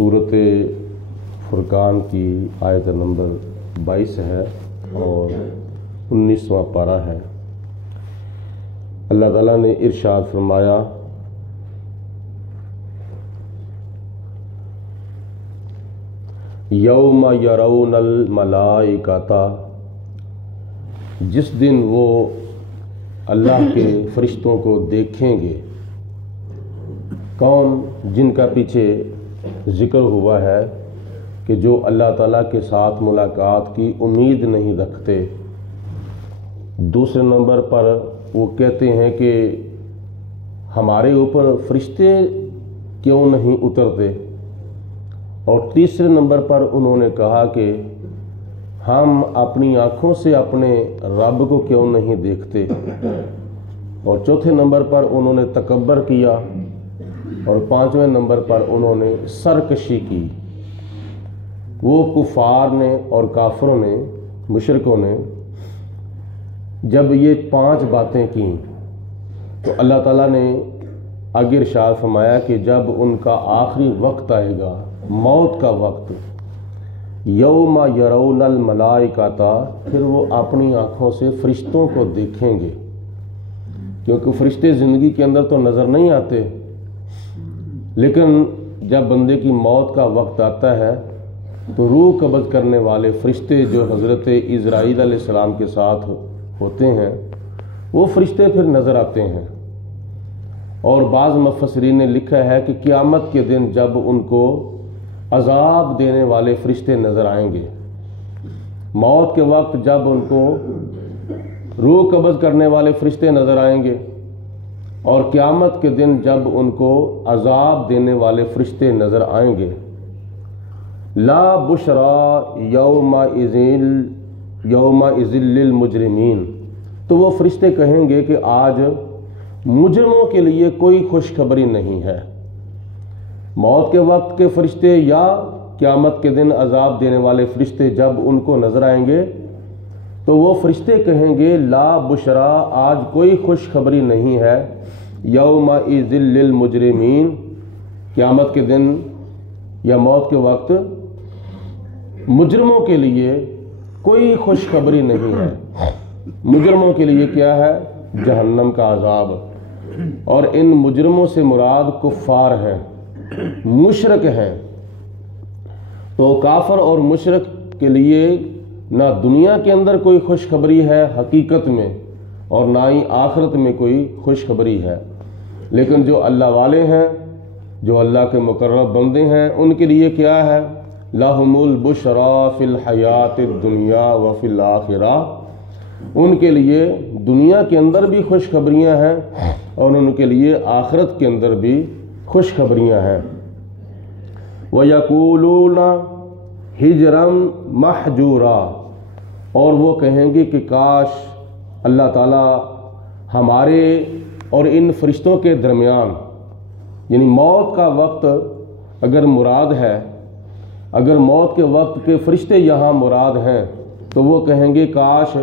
सूरत फुरकान की आयत नंबर 22 है और 19वां पारा है। अल्लाह ताला ने इरशाद फरमाया, यौम यरौनल मलाइकता, जिस दिन वो अल्लाह के फरिश्तों को देखेंगे। कौन? जिनका पीछे ज़िक्र हुआ है कि जो अल्लाह ताला के साथ मुलाकात की उम्मीद नहीं रखते। दूसरे नंबर पर वो कहते हैं कि हमारे ऊपर फरिश्ते क्यों नहीं उतरते। और तीसरे नंबर पर उन्होंने कहा कि हम अपनी आँखों से अपने रब को क्यों नहीं देखते। और चौथे नंबर पर उन्होंने तकब्बर किया और पांचवें नंबर पर उन्होंने सरकशी की। वो कुफार ने और काफरों ने, मुशरिकों ने जब ये 5 बातें की तो अल्लाह ताला ने आगे इरशाद फरमाया कि जब उनका आखिरी वक्त आएगा, मौत का वक्त, यौमा यरौनल मलाइकता, फिर वो अपनी आँखों से फरिश्तों को देखेंगे। क्योंकि फरिश्ते ज़िंदगी के अंदर तो नज़र नहीं आते, लेकिन जब बंदे की मौत का वक्त आता है तो रूह कब्ज़ करने वाले फरिश्ते जो हज़रत इज़राइल अलैहिस्सलाम के साथ होते हैं, वो फरिश्ते फिर नज़र आते हैं। और बाज़ मुफस्सिरीन ने लिखा है कि क़यामत के दिन जब उनको अज़ाब देने वाले फरिश्ते नज़र आएंगे, मौत के वक्त जब उनको रूह कब्ज़ करने वाले फरिश्ते नज़र आएंगे, और क़यामत के दिन जब उनको अज़ाब देने वाले फरिश्ते नज़र आएंगे, ला बुशरा यौमाइज़िन लिल मुजरिमीन, तो वो फरिश्ते कहेंगे कि आज मुजरिमों के लिए कोई खुशखबरी नहीं है। मौत के वक्त के फरिश्ते या क़यामत के दिन अज़ाब देने वाले फरिश्ते जब उनको नज़र आएंगे तो वो फरिश्ते कहेंगे, ला बुशरा, आज कोई खुशखबरी नहीं है, यौमाइज़िन लिल मुजरिमीन, क़यामत के दिन या मौत के वक्त मुजरिमों के लिए कोई खुशखबरी नहीं है। मुजरिमों के लिए क्या है? जहन्नम का अज़ाब। और इन मुजरिमों से मुराद कुफ़ार हैं, मुशरिक हैं। तो काफर और मुशरिक के लिए ना दुनिया के अंदर कोई खुशखबरी है हकीकत में, और ना ही आखिरत में कोई खुशखबरी है। लेकिन जो अल्लाह वाले हैं, जो अल्लाह के मुकर्रब बंदे हैं, उनके लिए क्या है? लहुमुल बुशरा फिल हयातिद दुनिया व फिल आखिरा, उनके लिए दुनिया के अंदर भी खुशखबरियाँ हैं और उनके लिए आखिरत के अंदर भी खुशखबरियाँ हैं। व यक़ूलूना हिजरम महजूरा, और वो कहेंगे कि काश अल्लाह ताला हमारे और इन फरिश्तों के दरमियान, यानी मौत का वक्त अगर मुराद है, अगर मौत के वक्त के फरिश्ते यहाँ मुराद हैं, तो वो कहेंगे काश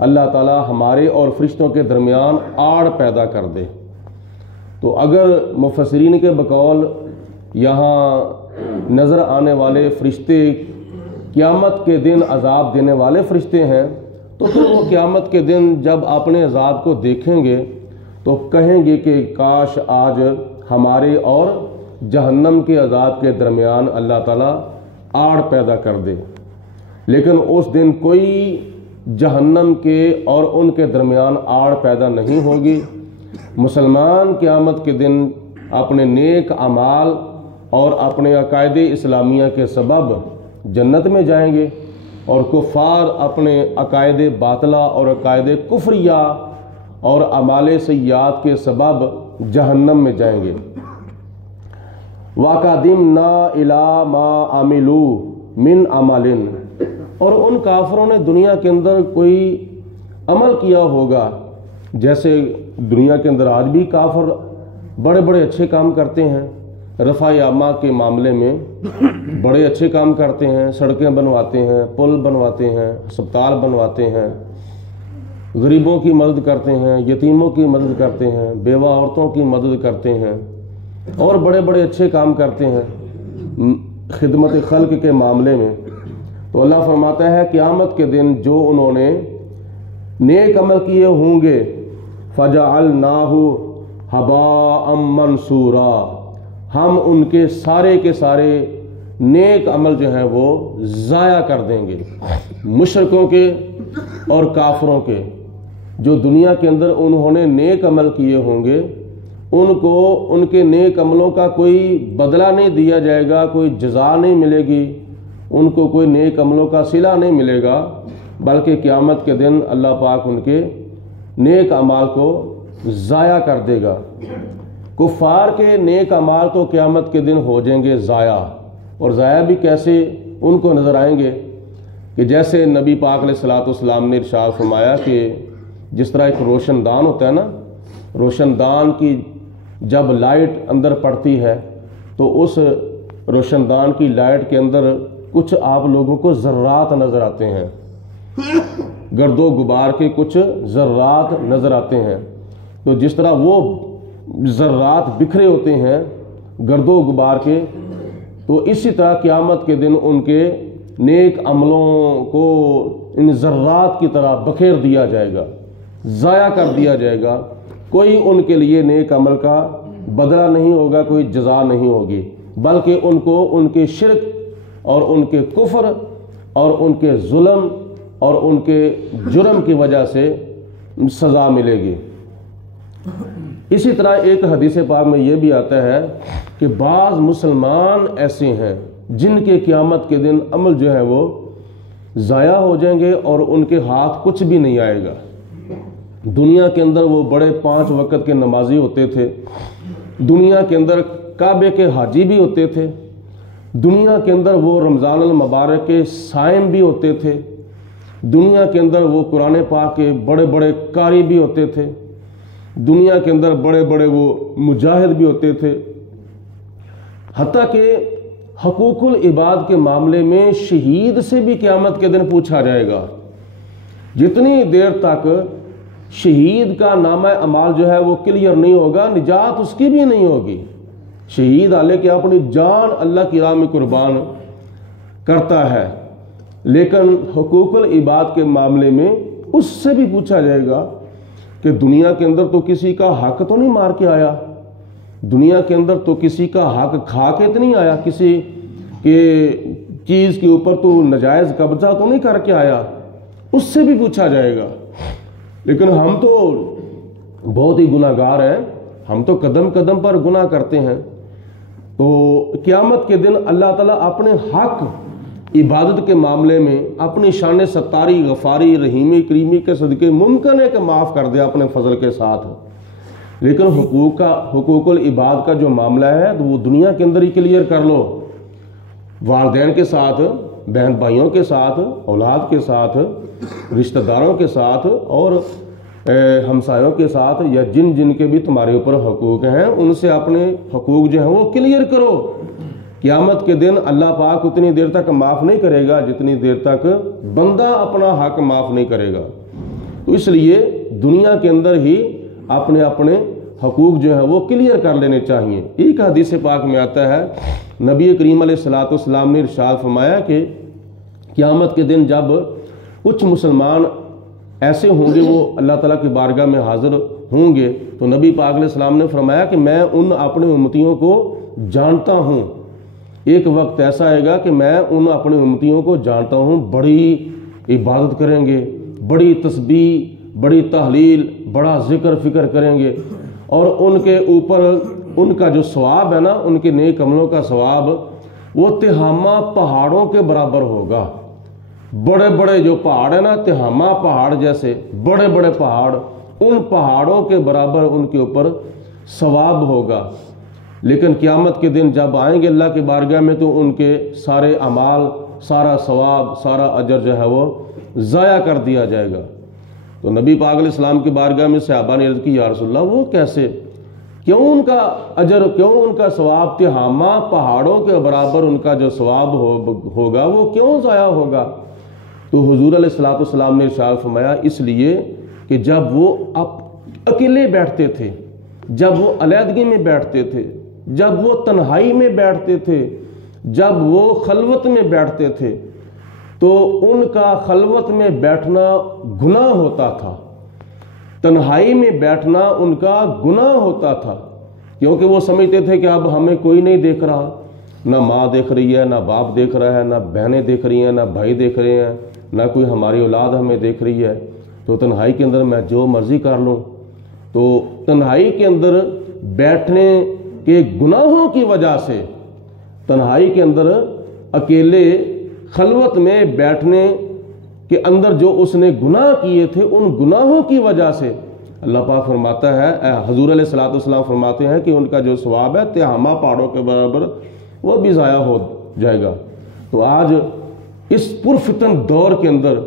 अल्लाह ताला हमारे और फरिश्तों के दरमियान आड़ पैदा कर दे। तो अगर मुफस्सिरीन के बकौल यहाँ नज़र आने वाले फरिश्ते क़यामत के दिन अज़ाब देने वाले फरिश्ते हैं, तो फिर वो क़यामत के दिन जब अपने अज़ाब को देखेंगे तो कहेंगे कि काश आज हमारे और जहन्नम के अज़ाब के दरमियान अल्लाह ताला आड़ पैदा कर दे। लेकिन उस दिन कोई जहन्नम के और उनके दरमियान आड़ पैदा नहीं होगी। मुसलमान क़यामत के दिन अपने नेक अमाल और अपने अकायदे इस्लामिया के सबब जन्नत में जाएंगे, और कुफ़ार अपने अकायदे बातला और अकायदे कुफ्रिया और अमाले सय्यात के सबब जहन्नम में जाएंगे। वाक़दिमना इला मा आमिलू मिन अमलिन, और उन काफरों ने दुनिया के अंदर कोई अमल किया होगा, जैसे दुनिया के अंदर आज भी काफर बड़े बड़े अच्छे काम करते हैं, रफ़ाए आमा के मामले में बड़े अच्छे काम करते हैं, सड़कें बनवाते हैं, पुल बनवाते हैं, अस्पताल बनवाते हैं, गरीबों की मदद करते हैं, यतीमों की मदद करते हैं, बेवा औरतों की मदद करते हैं और बड़े बड़े अच्छे काम करते हैं। खिदमत खल्क के मामले में, तो अल्लाह फरमाता है क़यामत के दिन जो उन्होंने नेक अमल किए होंगे फजअलनाहु हबाअम मंसूरा, हम उनके सारे के सारे नेक अमल जो हैं वो ज़ाया कर देंगे। मुशरिकों के और काफरों के जो दुनिया के अंदर उन्होंने नेक अमल किए होंगे, उनको उनके नेक अमलों का कोई बदला नहीं दिया जाएगा, कोई जज़ा नहीं मिलेगी, उनको कोई नेक अमलों का सिला नहीं मिलेगा, बल्कि क़यामत के दिन अल्लाह पाक उनके नेक अमाल को ज़ाया कर देगा। कुफ़ार के नेक अमाल तो क़यामत के दिन हो जाएंगे ज़ाया, और ज़ाया भी कैसे उनको नज़र आएंगे कि जैसे नबी पाक अलैहिस्सलाम ने इरशाद फरमाया कि जिस तरह एक रोशनदान होता है ना, रोशनदान की जब लाइट अंदर पड़ती है तो उस रोशनदान की लाइट के अंदर कुछ आप लोगों को ज़र्रात नज़र आते हैं, गर्दो गुबार के कुछ ज़र्रात नज़र आते हैं। तो जिस तरह वो ज़र्रात बिखरे होते हैं गर्दो गुबार के, तो इसी तरह क़यामत के दिन उनके नेक अमलों को इन ज़र्रात की तरह बखेर दिया जाएगा, ज़ाया कर दिया जाएगा। कोई उनके लिए नेक अमल का बदला नहीं होगा, कोई जज़ा नहीं होगी, बल्कि उनको उनके शिर्क और उनके कुफ्र और उनके जुल्म और उनके जुर्म की वजह से सज़ा मिलेगी। इसी तरह एक हदीस पाक में यह भी आता है कि बाज़ मुसलमान ऐसे हैं जिनके क़यामत के दिन अमल जो है वो ज़ाया हो जाएंगे और उनके हाथ कुछ भी नहीं आएगा। दुनिया के अंदर वो बड़े 5 वक़्त के नमाजी होते थे, दुनिया के अंदर काबे के हाजी भी होते थे, दुनिया के अंदर वो रमज़ान अल मुबारक के साइम भी होते थे, दुनिया के अंदर वो कुरान पाक के बड़े बड़े कारी भी होते थे, दुनिया के अंदर बड़े बड़े वो मुजाहिद भी होते थे। हत्ता कि हकूकुल इबाद के मामले में शहीद से भी क़यामत के दिन पूछा जाएगा। जितनी देर तक शहीद का नामा अमाल जो है वो क्लियर नहीं होगा, निजात उसकी भी नहीं होगी। शहीद हालांकि अपनी जान अल्लाह की राह में कुर्बान करता है, लेकिन हुकूकुल इबाद के मामले में उससे भी पूछा जाएगा कि दुनिया के अंदर तो किसी का हक तो नहीं मार के आया, दुनिया के अंदर तो किसी का हक खा के तो नहीं आया, किसी के चीज़ के ऊपर तो नजायज़ कब्जा तो नहीं करके आया, उससे भी पूछा जाएगा। लेकिन हम तो बहुत ही गुनाहगार हैं, हम तो कदम कदम पर गुनाह करते हैं। तो क़यामत के दिन अल्लाह ताला अपने हक इबादत के मामले में अपनी शान सत्तारी गफ़ारी रहीमी करीमी के सदक़े मुमकिन है कि माफ़ कर दे अपने फजल के साथ। लेकिन हुकूकुल इबाद का जो मामला है तो वो दुनिया के अंदर ही क्लियर कर लो, वालिदैन के साथ, बहन भाइयों के साथ, औलाद के साथ, रिश्तेदारों के साथ और हमसायों के साथ, या जिन जिन के भी तुम्हारे ऊपर हकूक़ हैं उनसे अपने हकूक़ जो हैं वो क्लियर करो। क़यामत के दिन अल्लाह पाक उतनी देर तक माफ़ नहीं करेगा जितनी देर तक बंदा अपना हक माफ़ नहीं करेगा। तो इसलिए दुनिया के अंदर ही अपने अपने हकूक़ जो है वो क्लियर कर लेने चाहिए। एक हदीस पाक में आता है नबी करीम अलैहिस्सलाम ने इरशाद फरमाया कि क़यामत के दिन जब कुछ मुसलमान ऐसे होंगे वो अल्लाह ताला की बारगाह में हाजिर होंगे, तो नबी पाक अलैहिस्सलाम ने फरमाया कि मैं उन अपने उम्मतियों को जानता हूँ। एक वक्त ऐसा आएगा कि मैं उन अपने उम्मतियों को जानता हूँ, बड़ी इबादत करेंगे, बड़ी तस्बीह, बड़ी तहलील, बड़ा जिक्र फिक्र करेंगे, और उनके ऊपर उनका जो सवाब है ना, उनके नेक अमलों का सवाब वो तिहामा पहाड़ों के बराबर होगा। बड़े बड़े जो पहाड़ है ना, तिहामा पहाड़ जैसे बड़े बड़े पहाड़, उन पहाड़ों के बराबर उनके ऊपर सवाब होगा। लेकिन क़यामत के दिन जब आएंगे अल्लाह की बारगाह में तो उनके सारे अमाल, सारा सवाब, सारा अजर जो है वो ज़ाया कर दिया जाएगा। तो नबी पाक अलैहिस्सलाम की बारगाह में सहाबा ने अर्ज़ की, या रसूलल्लाह वो कैसे, क्यों उनका अजर, क्यों उनका सवाब तिहामा पहाड़ों के बराबर उनका जो सवाब होगा वो क्यों ज़ाया होगा? तो हुजूर अलैहिस्सलाम ने इरशाद फरमाया, इसलिए कि जब वो अकेले बैठते थे, जब वो अलहदगी में बैठते थे, जब वो तन्हाई में बैठते थे, جب وہ خلوت میں بیٹھتے تھے تو ان کا خلوت میں بیٹھنا گناہ ہوتا تھا، تنہائی میں بیٹھنا ان کا گناہ ہوتا تھا، کیونکہ وہ سمجھتے تھے کہ اب ہمیں کوئی نہیں دیکھ رہا، نہ ماں دیکھ رہی ہے، نہ باپ دیکھ رہا ہے، نہ بہنیں دیکھ رہی ہیں، نہ بھائی دیکھ رہے ہیں، نہ کوئی ہماری اولاد ہمیں دیکھ رہی ہے، تو تنہائی کے اندر میں جو مرضی کر لوں۔ تو تنہائی کے اندر بیٹھنے کے گناہوں کی وجہ سے، تنہائی کے اندر اکیلے خلوت میں بیٹھنے کے اندر جو اس نے گناہ کیے تھے، ان گناہوں کی وجہ سے اللہ پاک فرماتا ہے، حضور علیہ الصلوۃ والسلام فرماتے ہیں کہ ان کا جو ثواب ہے تہامہ پہاڑوں کے برابر وہ بھی ضائع ہو جائے گا۔ تو آج اس پرفتن دور کے اندر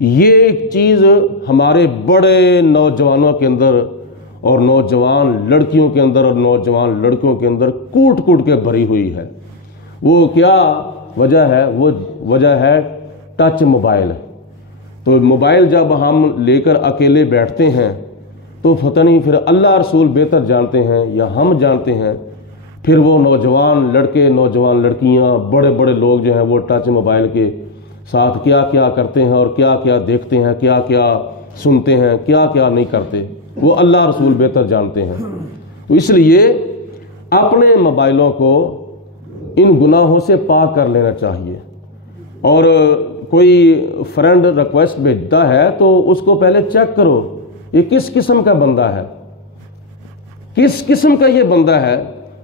یہ ایک چیز ہمارے بڑے نوجوانوں کے اندر اور نوجوان لڑکیوں کے اندر اور نوجوان لڑکوں کے اندر کوٹ کوٹ کے بھری ہوئی ہے۔ وہ کیا وجہ ہے؟ وہ وجہ ہے ٹچ موبائل۔ تو موبائل جب ہم لے کر اکیلے بیٹھتے ہیں تو پتہ نہیں پھر اللہ رسول بہتر جانتے ہیں یا ہم جانتے ہیں، پھر وہ نوجوان لڑکے، نوجوان لڑکیاں، بڑے بڑے لوگ جو ہیں وہ ٹچ موبائل کے ساتھ کیا کیا کرتے ہیں اور کیا کیا دیکھتے ہیں، کیا کیا سنتے ہیں، کیا کیا نہیں کرتے، وہ اللہ رسول بہتر جانتے ہیں۔ تو اس لیے اپنے موبائلوں کو ان گناہوں سے پاک کر لینا چاہیے، اور کوئی فرینڈ ریکویسٹ بھیجتا ہے تو اس کو پہلے چیک کرو یہ کس قسم کا بندہ ہے، کس قسم کا یہ بندہ ہے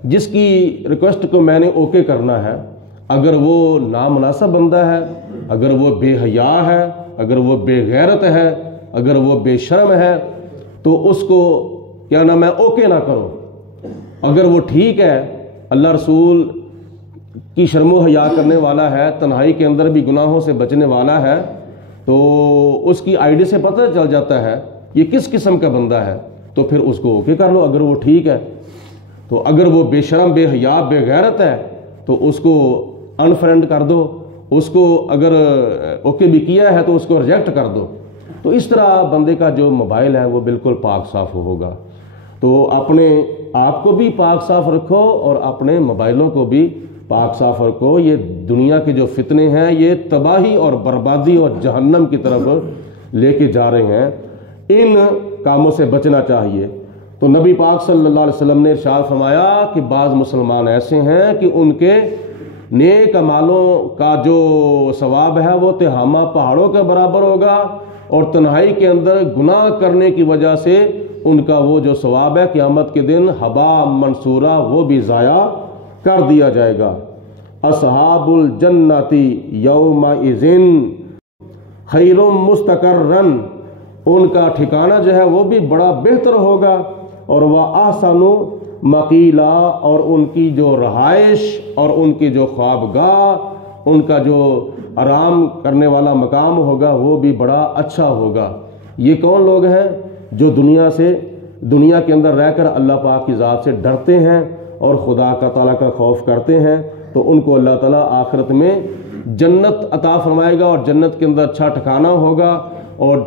جس کی ریکویسٹ کو میں نے اوکے کرنا ہے۔ اگر وہ نامناسب بندہ ہے، اگر وہ بے حیا ہے، اگر وہ بے غیرت ہے، اگر وہ بے شرم ہے، تو اس کو کیا نام ہے اوکے نہ کرو۔ اگر وہ ٹھیک ہے، اللہ رسول کی شرم و حیا کرنے والا ہے، تنہائی کے اندر بھی گناہوں سے بچنے والا ہے، تو اس کی آئی ڈی سے پتہ چل جاتا ہے یہ کس قسم کا بندہ ہے، تو پھر اس کو اوکے کر لو اگر وہ ٹھیک ہے۔ تو اگر وہ بے شرم، بے حیا، بے غیرت ہے تو اس کو انفرینڈ کر دو، اس کو اگر اوکے بھی کیا ہے تو اس کو ریجیکٹ کر دو۔ تو اس طرح بندے کا جو موبائل ہے وہ بالکل پاک صاف ہوگا۔ تو اپنے آپ کو بھی پاک صاف رکھو اور اپنے موبائلوں کو بھی پاک صاف رکھو۔ یہ دنیا کے جو فتنے ہیں یہ تباہی اور بربادی اور جہنم کی طرف لے کے جا رہے ہیں، ان کاموں سے بچنا چاہیے۔ تو نبی پاک صلی اللہ علیہ وسلم نے ارشاد فرمایا کہ بعض مسلمان ایسے ہیں کہ ان کے نیک اعمالوں کا جو ثواب ہے وہ تہامہ پہاڑوں کے برابر ہوگا، اور تنہائی کے اندر گناہ کرنے کی وجہ سے ان کا وہ جو ثواب ہے قیامت کے دن ہبا منصورہ وہ بھی ضائع کر دیا جائے گا۔ اصحاب الجنت یومئذ خیر مستقرن، ان کا ٹھکانہ جو ہے وہ بھی بڑا بہتر ہوگا، اور وہ احسن مقیلا، اور ان کی جو رہائش اور ان کی جو خوابگاہ، ان کا جو آرام کرنے والا مقام ہوگا وہ بھی بڑا اچھا ہوگا۔ یہ کون لوگ ہیں؟ جو دنیا کے اندر رہ کر اللہ پاک کی ذات سے ڈرتے ہیں اور خدا کا تعالیٰ کا خوف کرتے ہیں، تو ان کو اللہ تعالیٰ آخرت میں جنت عطا فرمائے گا، اور جنت کے اندر اچھا ٹھکانہ ہوگا، اور